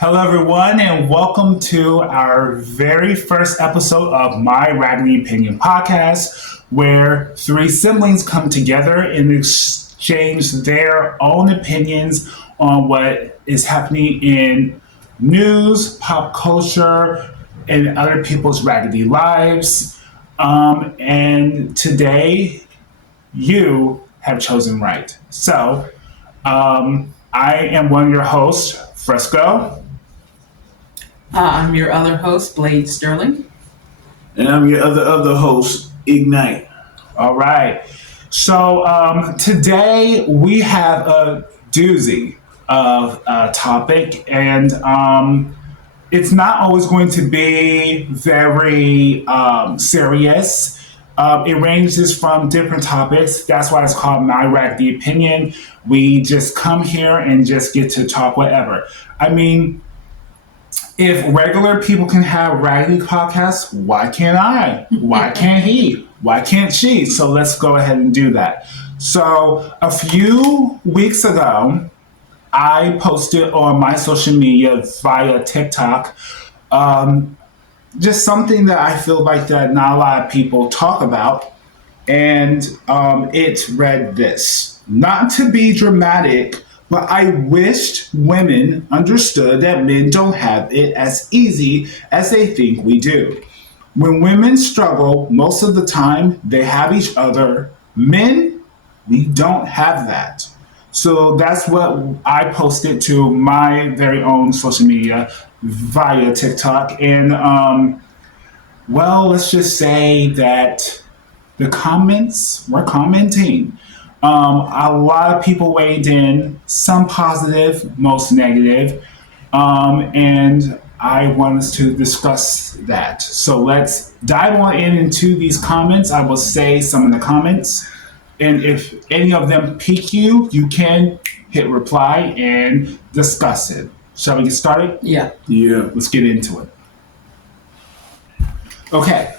Hello, everyone, and welcome to our very first episode of My Raggedy Opinion podcast, where three siblings come together and exchange their own opinions on what is happening in news, pop culture, and other people's raggedy lives. And today, you have chosen right. I am one of your hosts, FRESCO. I'm your other host, Blade Sterling. And I'm your other host, Ignite. All right. So today we have a doozy of a topic, and it's not always going to be very serious. It ranges from different topics. That's why it's called My Raggedy Opinion. We just come here and just get to talk whatever. I mean, if regular people can have raggedy podcasts, why can't I? Why can't he? Why can't she? So let's go ahead and do that. So a few weeks ago, I posted on my social media via TikTok just something that I feel like that not a lot of people talk about. And it read this. Not to be dramatic, but I wished women understood that men don't have it as easy as they think we do. When women struggle, most of the time they have each other. Men, we don't have that. So that's what I posted to my very own social media via TikTok. And, let's just say that the comments were commenting. A lot of people weighed in, some positive, most negative, and I want us to discuss that. So let's dive on into these comments. I will say some of the comments, and if any of them pique you, you can hit reply and discuss it. Shall we get started? Yeah. Let's get into it. Okay.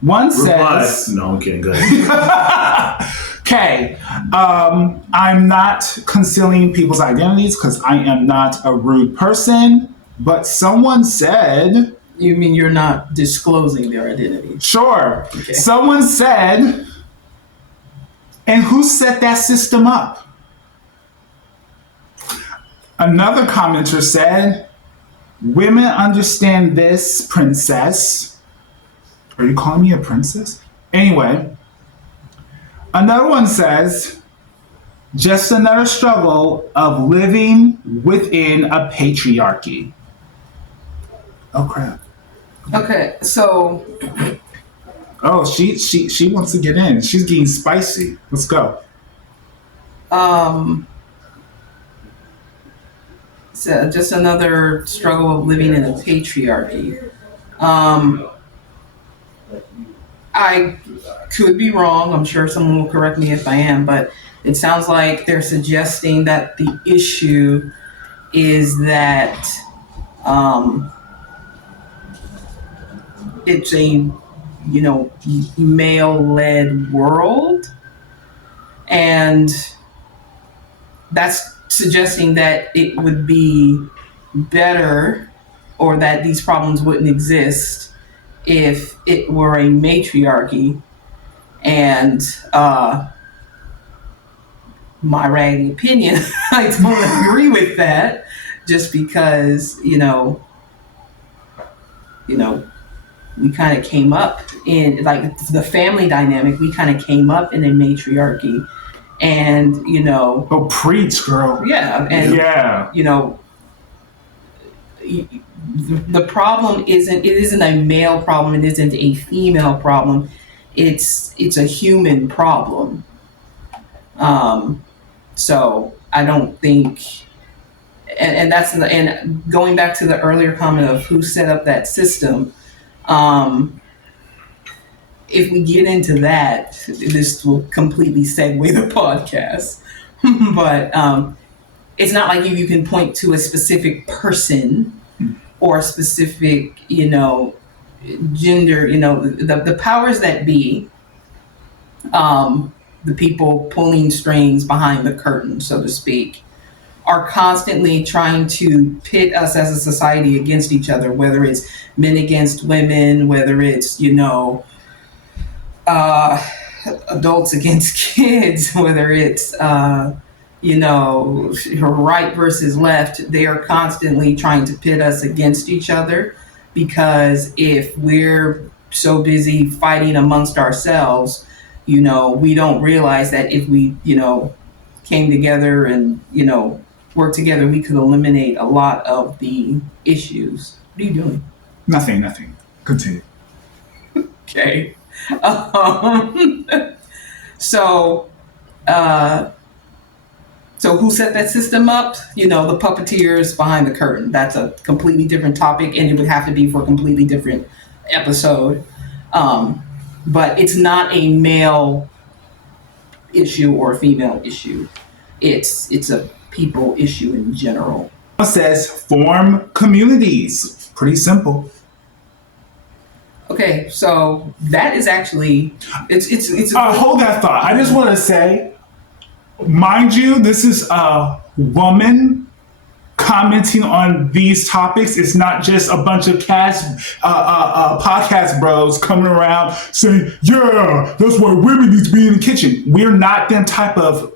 One Reply. says... No, I'm kidding. Go ahead. Okay, I'm not concealing people's identities because I am not a rude person, but someone said... You mean you're not disclosing their identity? Sure. Okay. Someone said, and who set that system up? Another commenter said, women understand this, princess. Are you calling me a princess? Anyway... Another one says, just another struggle of living within a patriarchy. Oh, crap. Okay, so... Oh, she wants to get in. She's getting spicy. Let's go. So just another struggle of living in a patriarchy. I could be wrong. I'm sure someone will correct me if I am, but it sounds like they're suggesting that the issue is that it's a, male-led world, and that's suggesting that it would be better, or that these problems wouldn't exist if it were a matriarchy. And my raggedy opinion, I don't agree with that, just because we kind of came up in, like, the family dynamic. We kind of came up in a matriarchy, and Oh, preach, girl. yeah, and the problem isn't a male problem. It isn't a female problem. It's a human problem. So I don't think, and going back to the earlier comment of who set up that system. If we get into that, this will completely segue the podcast. But it's not like you can point to a specific person or a specific, gender, the powers that be, the people pulling strings behind the curtain, so to speak, are constantly trying to pit us as a society against each other, whether it's men against women, whether it's, adults against kids, whether it's, right versus left. They are constantly trying to pit us against each other, because if we're so busy fighting amongst ourselves, we don't realize that if we, came together and, worked together, we could eliminate a lot of the issues. What are you doing? Nothing. Continue. Okay. Um, so, so who set that system up? The puppeteers behind the curtain. That's a completely different topic, and it would have to be for a completely different episode. But it's not a male issue or a female issue. It's a people issue in general. It says form communities. Pretty simple. Okay, so that is actually it's. Hold that thought. I just want to say, mind you, this is a woman commenting on these topics. It's not just a bunch of podcast bros coming around saying, "Yeah, that's why women need to be in the kitchen." We're not them type of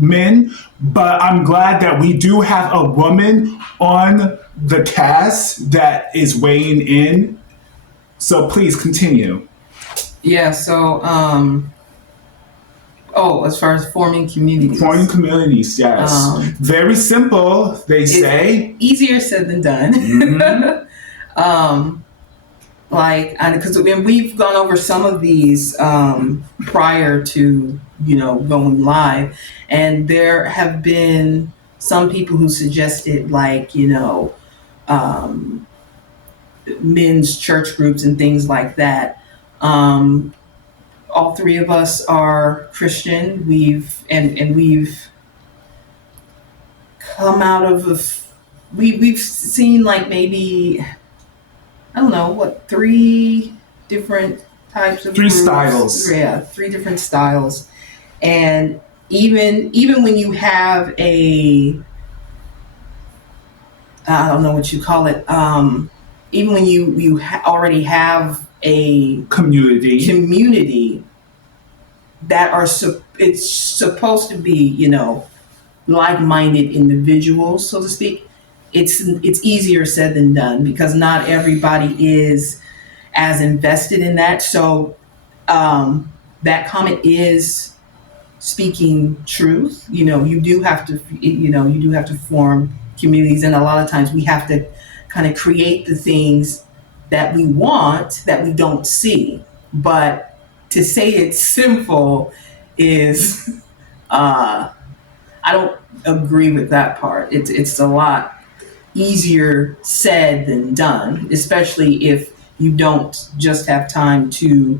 men, but I'm glad that we do have a woman on the cast that is weighing in. So please continue. Yeah. So, as far as forming communities. Forming communities, yes. Very simple, they say. Easier said than done. Mm-hmm. Because we've gone over some of these prior to, going live. And there have been some people who suggested, men's church groups and things like that. All three of us are Christian. We've come out of we've seen maybe, I don't know, 3 different types of 3 groups. styles. Yeah, 3 different styles. And even when you have I don't know what you call it, even when you already have a community that it's supposed to be, like-minded individuals, so to speak. It's easier said than done, because not everybody is as invested in that. So that comment is speaking truth. You do have to form communities, and a lot of times we have to kind of create the things that we want that we don't see. But to say it's sinful is, I don't agree with that part. It's a lot easier said than done, especially if you don't just have time to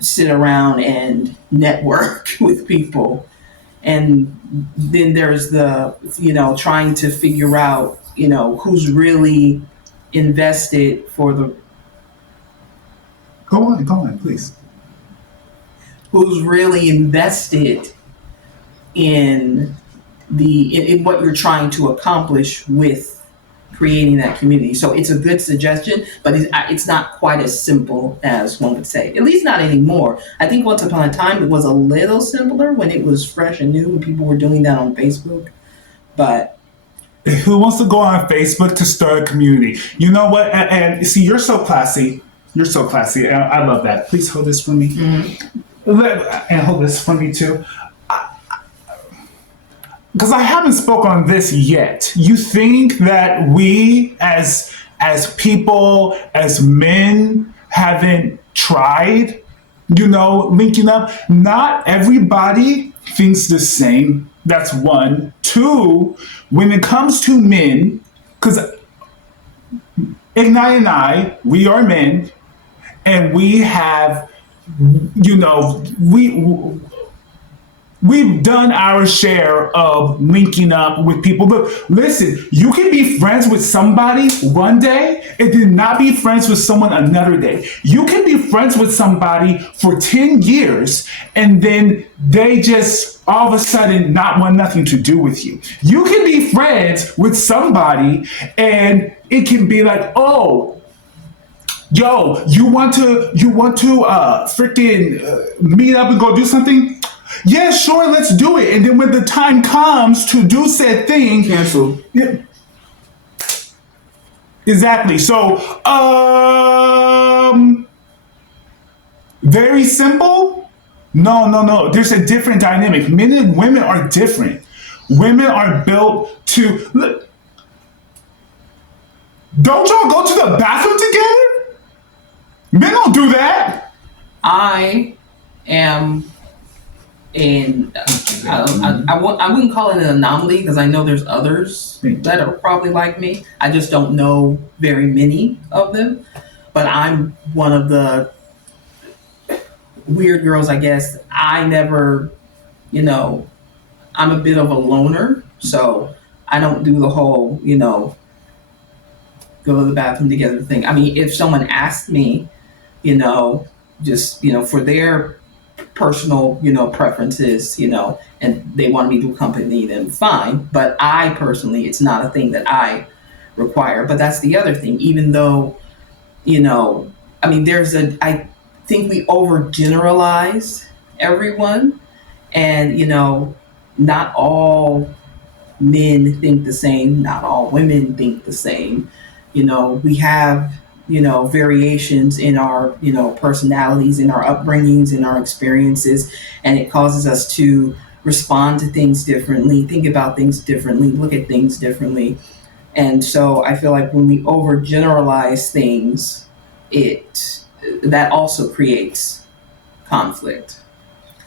sit around and network with people. And then there's the, trying to figure out, who's really invested for the... Go on, please. Who's really invested in in what you're trying to accomplish with creating that community. So it's a good suggestion, but it's not quite as simple as one would say. At least not anymore. I think once upon a time it was a little simpler when it was fresh and new and people were doing that on Facebook. But who wants to go on Facebook to start a community? You know what? And see, you're so classy. You're so classy. I love that. Please hold this for me. Mm-hmm. And hold this for me too. Because I haven't spoken on this yet. You think that we as people, as men, haven't tried, linking up? Not everybody thinks the same. That's 1. 2, when it comes to men, because Ignite and I, we are men, and we have, we've done our share of linking up with people. But listen, you can be friends with somebody one day and then not be friends with someone another day. You can be friends with somebody for 10 years and then they just all of a sudden not want nothing to do with you. You can be friends with somebody and it can be like, oh, yo, you want to freaking meet up and go do something? Yeah, sure, let's do it. And then when the time comes to do said thing, Cancel. yeah, exactly. So, very simple. No. There's a different dynamic. Men and women are different. Women are built to. Look, don't y'all go to the bathroom together? Men don't do that. I am I wouldn't call it an anomaly because I know there's others that are probably like me. I just don't know very many of them. But I'm one of the weird girls, I guess. I never, I'm a bit of a loner. So I don't do the whole, go to the bathroom together thing. I mean, if someone asked me, just, for their personal, preferences, and they want me to accompany them, fine. But I personally, it's not a thing that I require. But that's the other thing, even though, I mean, I think we overgeneralize everyone, and, not all men think the same, not all women think the same. We have, variations in our, personalities, in our upbringings, in our experiences, and it causes us to respond to things differently, think about things differently, look at things differently. And so I feel like when we overgeneralize things, that also creates conflict.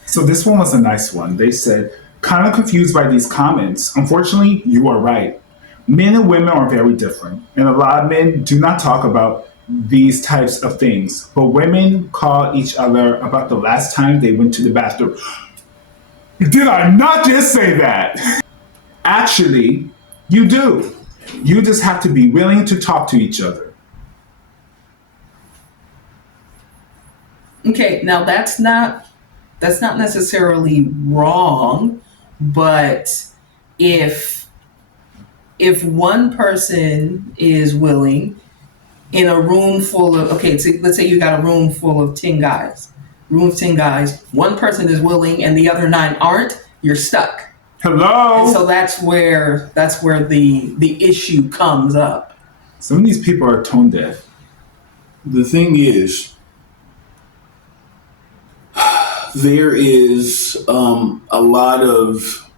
So this one was a nice one. They said, kind of confused by these comments. Unfortunately, you are right. Men and women are very different, and a lot of men do not talk about these types of things. But women call each other about the last time they went to the bathroom. Did I not just say that? Actually, you do. You just have to be willing to talk to each other. Okay, now that's not necessarily wrong, but if one person is willing in a room full of, okay, so let's say you got a room full of 10 guys, one person is willing and the other 9 aren't, you're stuck. Hello? And so that's where the issue comes up. Some of these people are tone deaf. The thing is, there is a lot of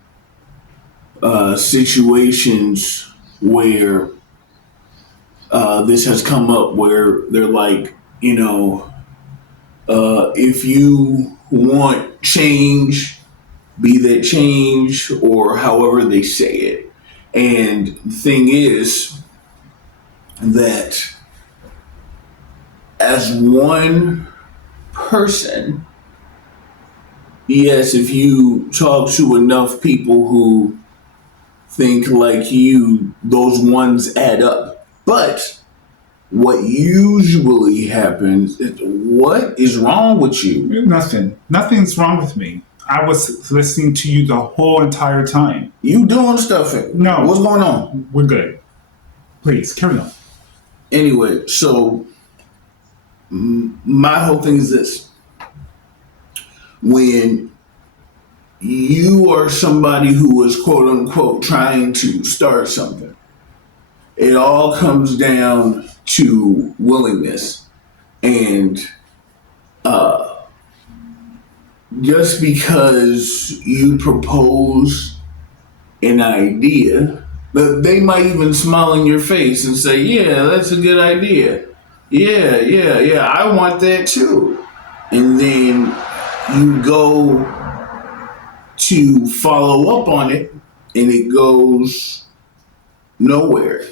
situations where this has come up where they're like, if you want change, be that change, or however they say it. And the thing is that as one person, yes, if you talk to enough people who think like you, those ones add up. But what usually happens is, what is wrong with you? Nothing. Nothing's wrong with me. I was listening to you the whole entire time. You doing stuff. No. What's going on? We're good. Please, carry on. Anyway, so my whole thing is this. When you are somebody who is quote unquote trying to start something, it all comes down to willingness. And just because you propose an idea, but they might even smile in your face and say, yeah, that's a good idea. Yeah, I want that too. And then you go to follow up on it and it goes nowhere.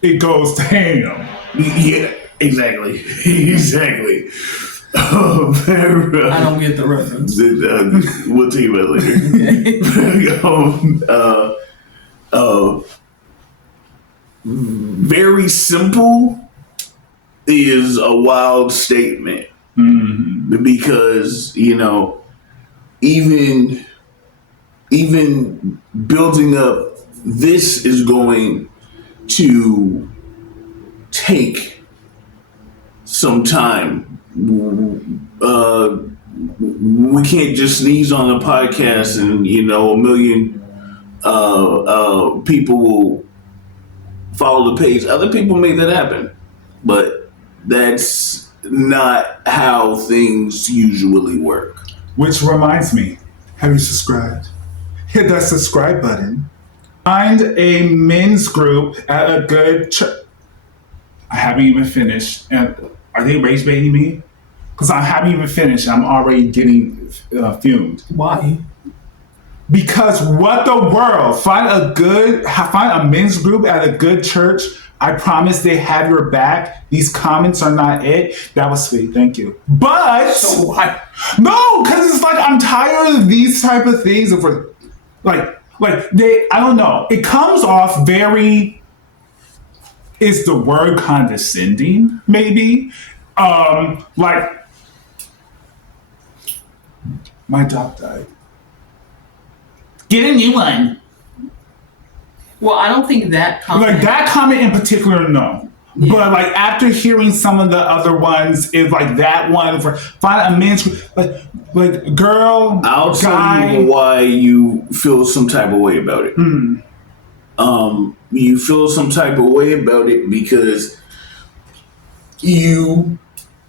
It goes to ham. Yeah, exactly. Exactly. I don't get the reference. We'll tell you about it later. Very simple is a wild statement. Mm. because even building up this is going to take some time. We can't just sneeze on a podcast and a million people will follow the page. Other people make that happen, but that's not how things usually work. Which reminds me, have you subscribed? Hit that subscribe button. Find a men's group at a good church. I haven't even finished. And are they rage baiting me? Because I haven't even finished. I'm already getting fumed. Why? Because what the world? Find a men's group at a good church. I promise they have your back. These comments are not it. That was sweet. Thank you. But So why? no, because it's like I'm tired of these type of things. Of like they. I don't know. It comes off very. Is the word condescending? Maybe. Like my dog died. Get a new one. Well, I don't think that comment. Like that comment in particular, no. Yeah. But like after hearing some of the other ones, it's like that one for find a men's like girl, I'll guy. tell you why you feel some type of way about it. You feel some type of way about it because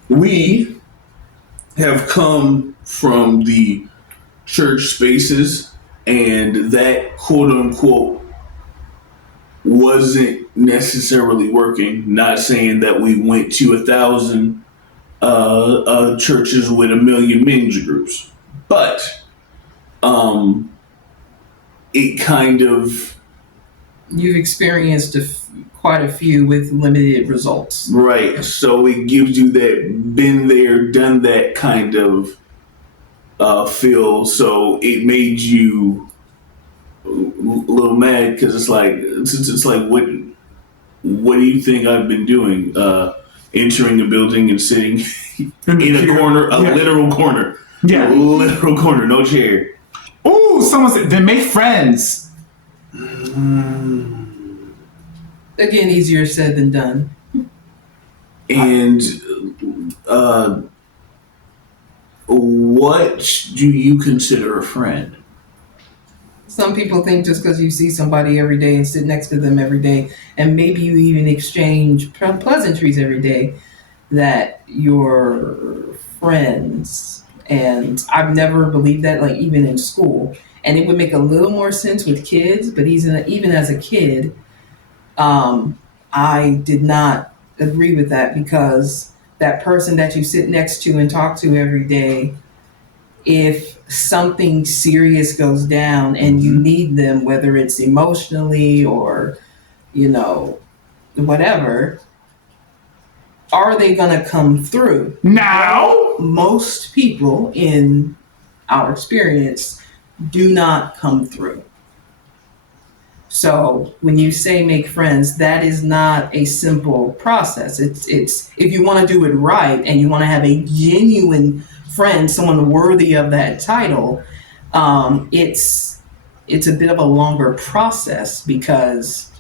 we have come from the church spaces, and that quote unquote wasn't necessarily working. Not saying that we went to 1,000 churches with 1 million men's groups, but it kind of You've experienced quite a few with limited results. right. So it gives you that been there, done that kind of feel. So it made you a little mad because it's like what do you think I've been doing? Entering a building and sitting in a corner, literal corner. Yeah. A literal corner, no chair. Ooh, someone said then make friends. Again, easier said than done. And what do you consider a friend? Some people think just because you see somebody every day and sit next to them every day, and maybe you even exchange pleasantries every day, that you're friends. And I've never believed that, like even in school. And it would make a little more sense with kids, but even as a kid, I did not agree with that, because that person that you sit next to and talk to every day, if something serious goes down and you need them, whether it's emotionally or, whatever, are they going to come through? Now, Most people in our experience do not come through. So when you say make friends, that is not a simple process. It's if you want to do it right and you want to have a genuine friend, someone worthy of that title, it's a bit of a longer process, because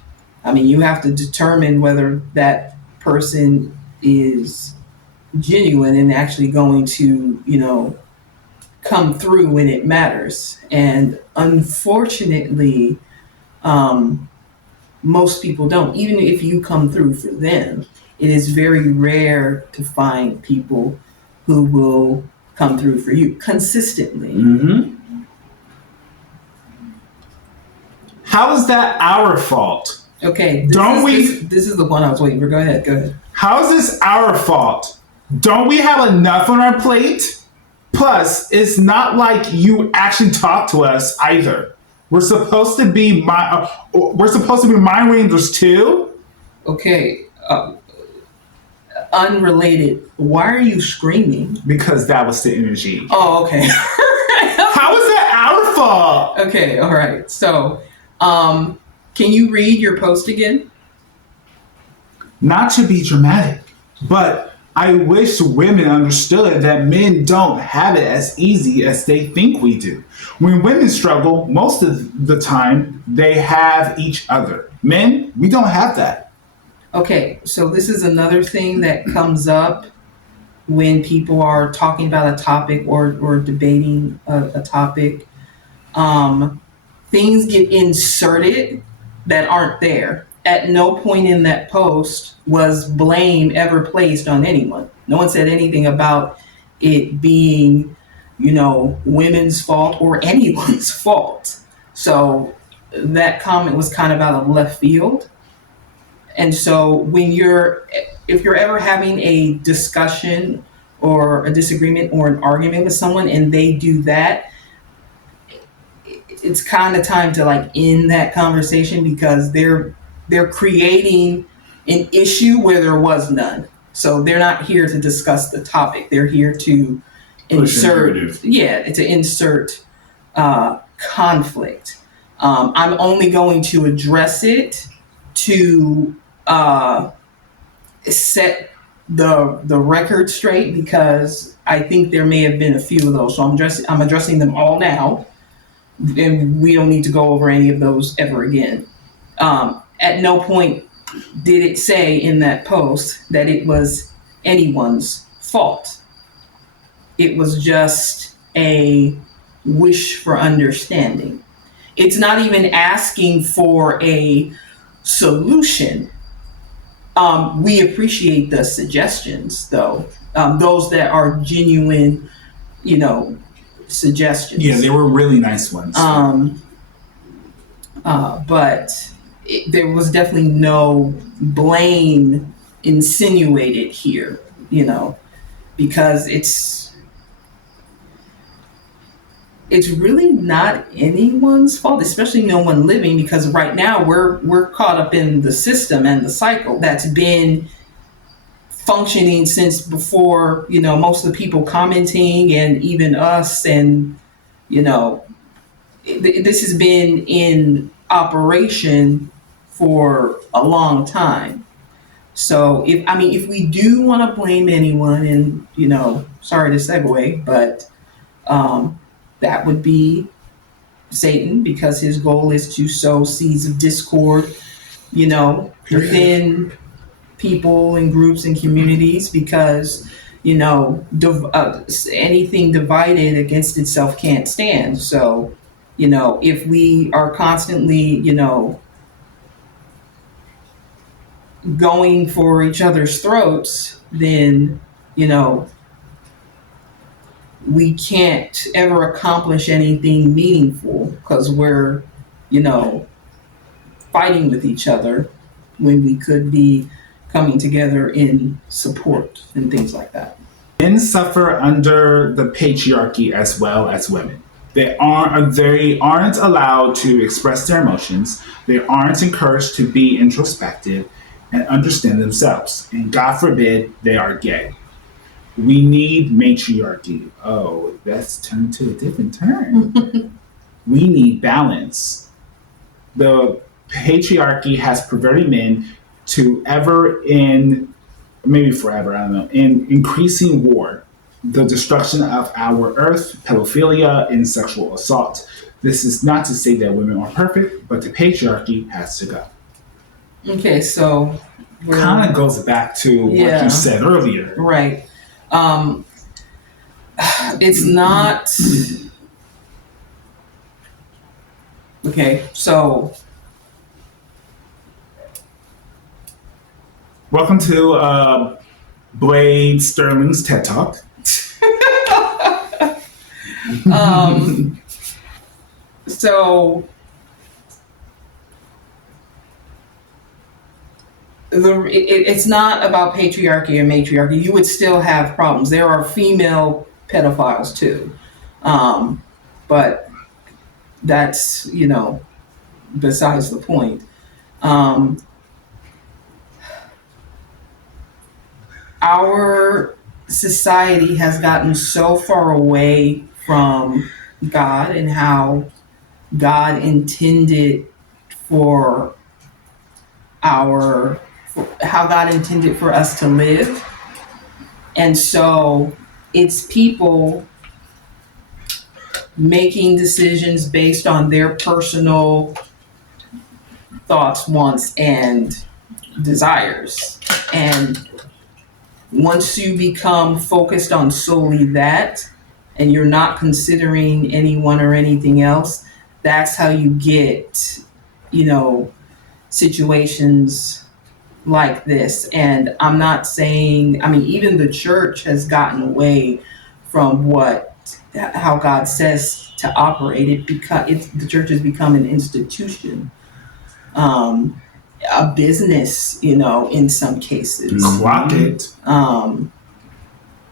you have to determine whether that person is genuine and actually going to come through when it matters. And unfortunately, most people don't. Even if you come through for them, it is very rare to find people who will come through for you consistently. Mm-hmm. how is that our fault? Okay. This is the one I was waiting for. Go ahead. How is this our fault? Don't we have enough on our plate? Plus, it's not like you actually talk to us either. We're supposed to be mind readers too. Okay. Unrelated. Why are you screaming? Because that was the energy. Oh, okay. How is that our fault? Okay. All right. So, can you read your post again? Not to be dramatic, but I wish women understood that men don't have it as easy as they think we do. When women struggle, most of the time they have each other. Men, we don't have that. Okay, so this is another thing that comes up when people are talking about a topic or debating a topic. Things get inserted that aren't there. At no point in that post was blame ever placed on anyone. No one said anything about it being, women's fault or anyone's fault. So that comment was kind of out of left field. And so if you're ever having a discussion or a disagreement or an argument with someone and they do that, it's kind of time to like end that conversation because they're creating an issue where there was none. So they're not here to discuss the topic. They're here to insert conflict. I'm only going to address it to set the record straight because I think there may have been a few of those. So I'm addressing them all now, and we don't need to go over any of those ever again. At no point did it say in that post that it was anyone's fault. It was just a wish for understanding. It's not even asking for a solution. We appreciate the suggestions, though. Those that are genuine, suggestions. Yeah, they were really nice ones. But there was definitely no blame insinuated here, because it's really not anyone's fault, especially no one living, because right now we're caught up in the system and the cycle that's been functioning since before, most of the people commenting and even us, and this has been in operation for a long time. So if we do want to blame anyone, and sorry to segue, but that would be Satan, because his goal is to sow seeds of discord, within people and groups and communities, because anything divided against itself can't stand. So if we are constantly going for each other's throats, then we can't ever accomplish anything meaningful, because we're fighting with each other when we could be coming together in support and things like that. Men suffer under the patriarchy as well as women. They aren't allowed to express their emotions. They aren't encouraged to be introspective and understand themselves. And God forbid they are gay. We need matriarchy. Oh, that's turned to a different term. We need balance. The patriarchy has perverted men to maybe forever, I don't know, in increasing war, the destruction of our earth, pedophilia, and sexual assault. This is not to say that women are perfect, but the patriarchy has to go. Okay, so kind of goes back to what you said earlier. Right. It's not... Okay, so... Welcome to Blade Sterling's TED Talk. So it's not about patriarchy and matriarchy. You would still have problems. There are female pedophiles too, but that's besides the point. Our society has gotten so far away from God and how God intended for us to live, And so it's people making decisions based on their personal thoughts, wants, and desires. And once you become focused on solely that, and you're not considering anyone or anything else, that's how you get, situations like this. And I'm not saying, even the church has gotten away from how God says to operate it, because the church has become an institution, a business, in some cases. Clock it.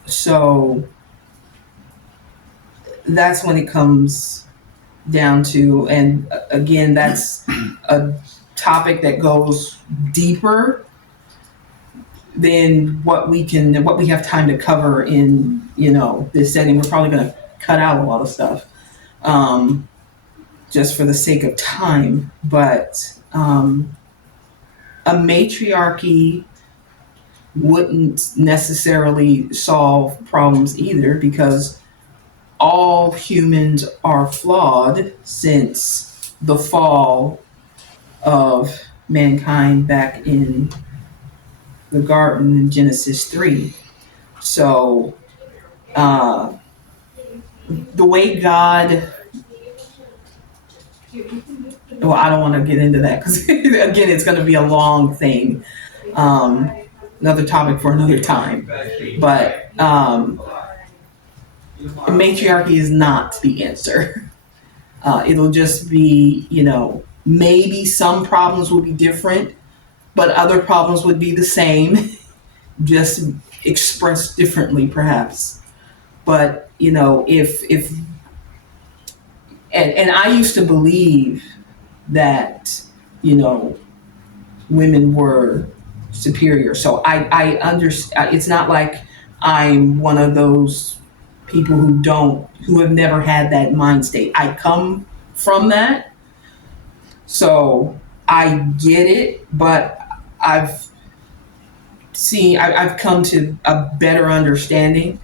So that's when it comes down to, and again, that's a topic that goes deeper than what we have time to cover in, this setting. We're probably going to cut out a lot of stuff, just for the sake of time. But a matriarchy wouldn't necessarily solve problems either, because all humans are flawed since the fall of mankind back in the garden in Genesis 3. So the way God, well, I don't want to get into that because again, it's going to be a long thing. Another topic for another time. But matriarchy is not the answer. It'll just be, maybe some problems will be different, but other problems would be the same, just expressed differently, perhaps. But, if and I used to believe that, women were superior. So I understand. It's not like I'm one of those people who have never had that mind state. I come from that, so I get it, but I've come to a better understanding,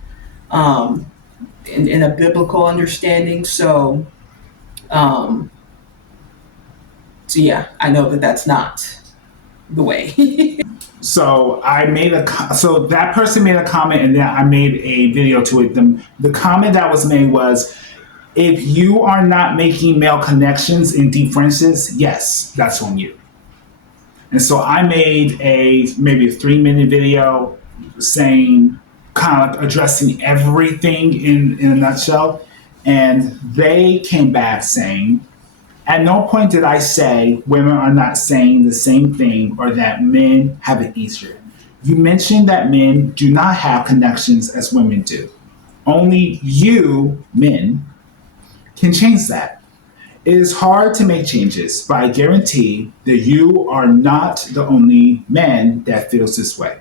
in a biblical understanding. So yeah, I know that that's not the way. So so that person made a comment, and then I made a video to it. The comment that was made was, if you are not making male connections in deep friendships, yes, that's on you. And so I made maybe a 3-minute video saying, kind of addressing everything in a nutshell. And they came back saying, at no point did I say women are not saying the same thing or that men have it easier. You mentioned that men do not have connections as women do. Only you, men, can change that. It is hard to make changes, but I guarantee that you are not the only man that feels this way.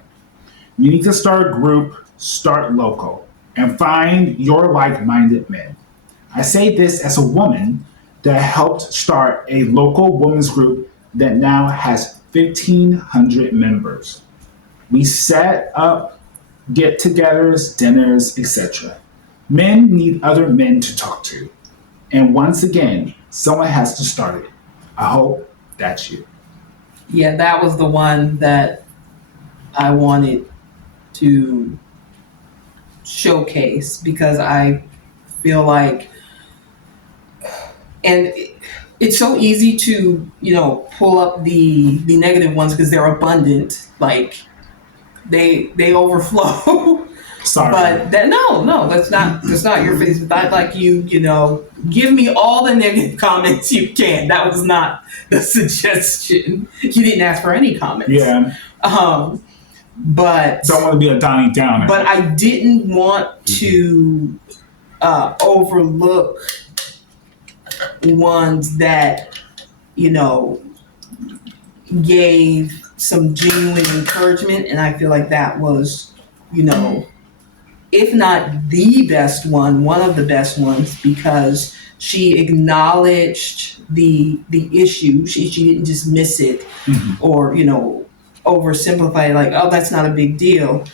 You need to start a group, start local, and find your like-minded men. I say this as a woman that helped start a local women's group that now has 1,500 members. We set up get-togethers, dinners, etc. Men need other men to talk to. And once again, someone has to start it. I hope that's you. Yeah, that was the one that I wanted to showcase, because I feel like, and it's so easy to, pull up the negative ones because they're abundant, like they overflow. Sorry. But that's not your face. I'd like you, give me all the negative comments you can. That was not the suggestion. You didn't ask for any comments. Yeah. But don't want to be a Donnie Downer. But I didn't want to overlook ones that, gave some genuine encouragement. And I feel like that was, if not the best one of the best ones, because she acknowledged the issue. She didn't just miss it, or, oversimplify it like, oh, that's not a big deal,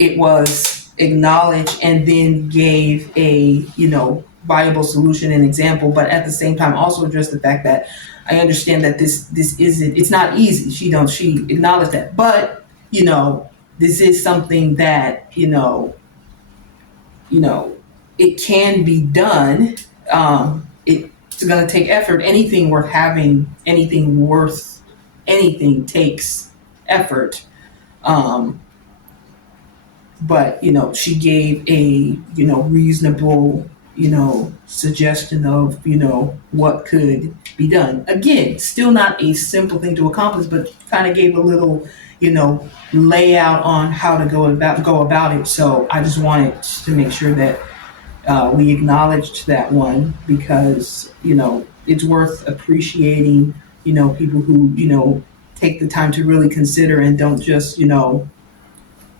it was acknowledged and then gave a, viable solution and example, but at the same time also addressed the fact that I understand that this isn't, it's not easy. She acknowledged that, but this is something that it can be done. It's going to take effort. Anything worth having, anything takes effort. But she gave a reasonable suggestion of what could be done. Again, still not a simple thing to accomplish, but kind of gave a little layout on how to go about it. So I just wanted to make sure that we acknowledged that one, because it's worth appreciating people who take the time to really consider and don't just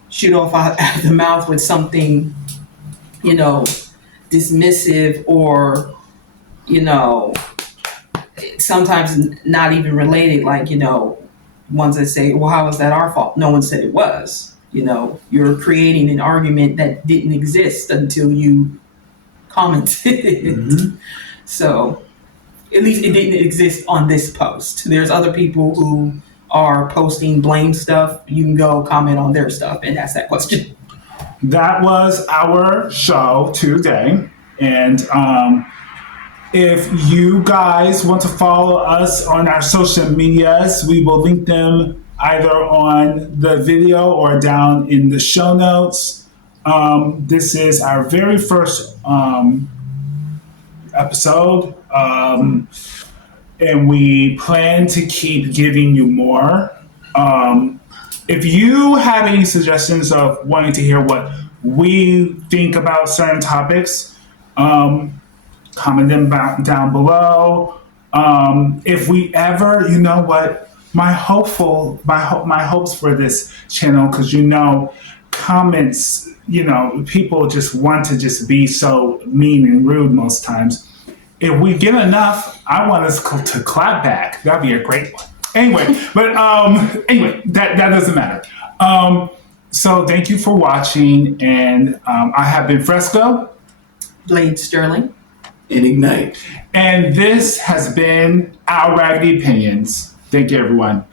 shoot off out of the mouth with something dismissive, or sometimes not even related, like ones that say, well, how is that our fault? No one said it was. You're creating an argument that didn't exist until you commented. Mm-hmm. So at least it didn't exist on this post. There's other people who are posting blame stuff. You can go comment on their stuff and ask that question. That was our show today. And if you guys want to follow us on our social medias, we will link them either on the video or down in the show notes. This is our very first episode, and we plan to keep giving you more. If you have any suggestions of wanting to hear what we think about certain topics, comment them down below. If we ever, my hopes for this channel, because comments, people just want to just be so mean and rude most times. If we get enough, I want us to clap back. That'd be a great one. Anyway, that doesn't matter. So thank you for watching, and I have been FRESCO, Blade Sterling, and Ignite. And this has been our Raggedy Opinions. Thank you, everyone.